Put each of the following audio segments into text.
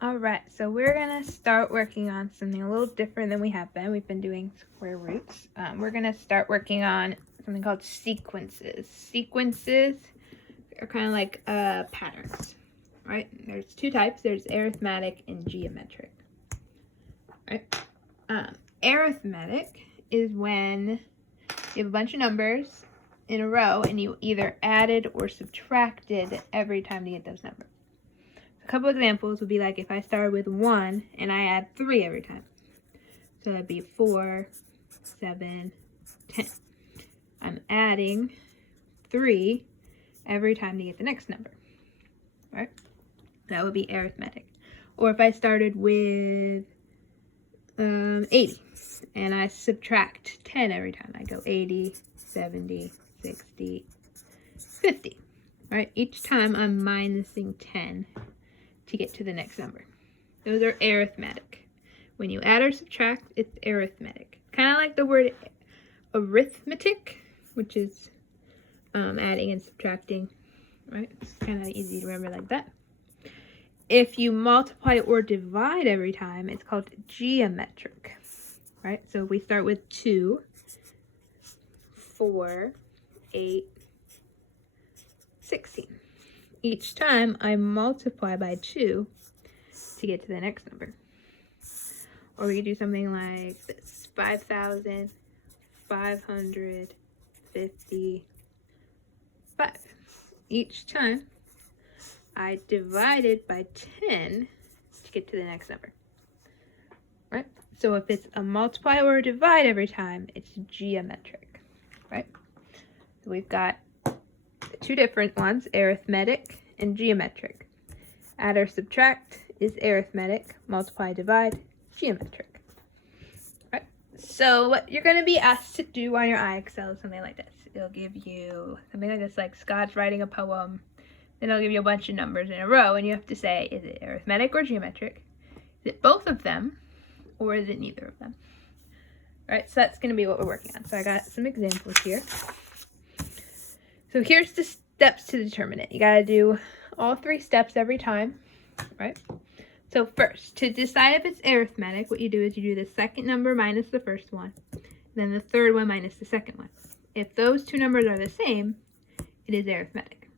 Alright, so we're going to start working on something a little different than we have been. We've been doing square roots. We're going to start working on something called sequences. Sequences are kind of like patterns, right? There's two types. There's arithmetic and geometric, right? Arithmetic is when you have a bunch of numbers in a row and you either added or subtracted every time to get those numbers. A couple examples would be like if I started with 1 and I add 3 every time. So that'd be 4, 7, 10. I'm adding 3 every time to get the next number, right? That would be arithmetic. Or if I started with 80 and I subtract 10 every time, I go 80, 70, 60, 50, right? Each time I'm minusing 10 to get to the next number. Those are arithmetic. When you add or subtract, it's arithmetic. Kind of like the word arithmetic, which is adding and subtracting, right? It's kind of easy to remember like that. If you multiply or divide every time, it's called geometric, right? So we start with 2, 4, 8, 16. Each time I multiply by 2 to get to the next number. Or we could do something like this: 5,555. Each time I divide it by 10 to get to the next number, right? So if it's a multiply or a divide every time, it's geometric, right? So we've got two different ones, arithmetic and geometric. Add or subtract is arithmetic, multiply, divide, geometric. Right? So what you're going to be asked to do on your IXL is something like this. It'll give you something like this, like Scott's writing a poem. Then it'll give you a bunch of numbers in a row, and you have to say, is it arithmetic or geometric? Is it both of them, or is it neither of them? All right, so that's going to be what we're working on. So I got some examples here. So here's the steps to determine it. You got to do all 3 steps every time, right? So first, to decide if it's arithmetic, what you do is you do the second number minus the first one, and then the third one minus the second one. If those 2 numbers are the same, it is arithmetic.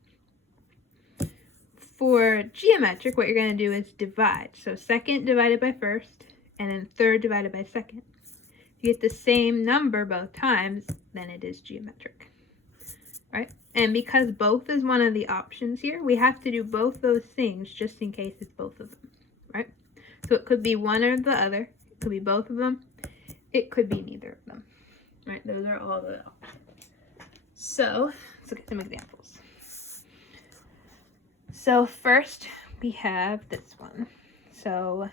For geometric, what you're going to do is divide. So second divided by first, and then third divided by second. If you get the same number both times, then it is geometric, right? And because both is one of the options here, we have to do both those things just in case it's both of them, right? So it could be one or the other. It could be both of them. It could be neither of them, right? Those are all the options. So let's look at some examples. So first we have this one. So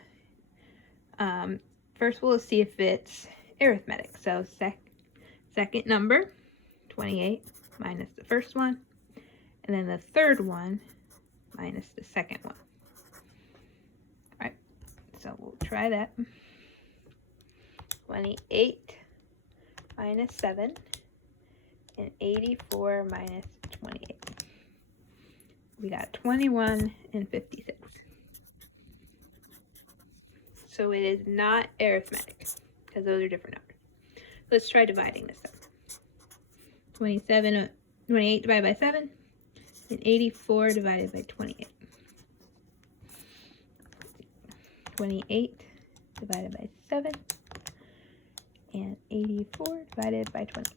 first we'll see if it's arithmetic. So second number, 28, minus the first one, and then the third one minus the second one. All right, so we'll try that. 28 minus 7, and 84 minus 28. We got 21 and 56. So it is not arithmetic, because those are different numbers. Let's try dividing this up. 28 divided by 7, and 84 divided by 28. 28 divided by 7, and 84 divided by 28.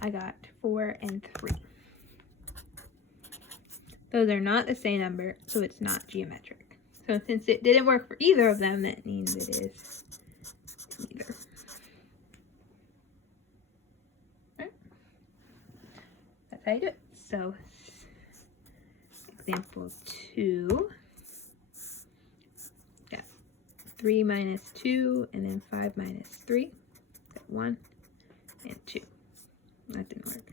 I got 4 and 3. Those are not the same number, so it's not geometric. So since it didn't work for either of them, that means it is neither. Right? That's how you do it. So example 2. Got 3 minus 2, and then 5 minus 3. Got 1 and 2. That didn't work.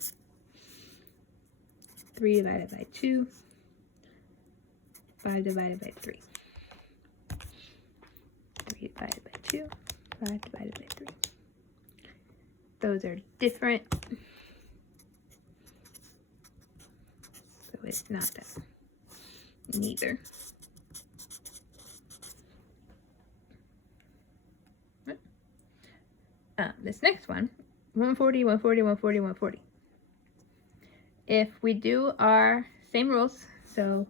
3 divided by 2. 5 divided by 3. 3 divided by 2. 5 divided by 3. Those are different. it's not that. Neither. This next one, 140, 140, 140, 140. If we do our same rules, so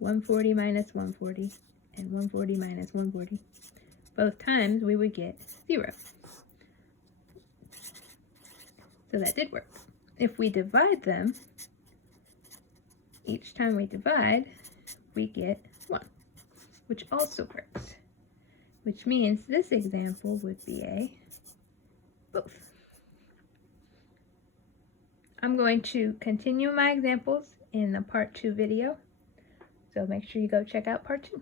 140 minus 140 and 140 minus 140, both times we would get 0. So that did work. If we divide them, each time we divide, we get 1, which also works. Which means this example would be a both. I'm going to continue my examples in the part 2 video, so make sure you go check out part 2.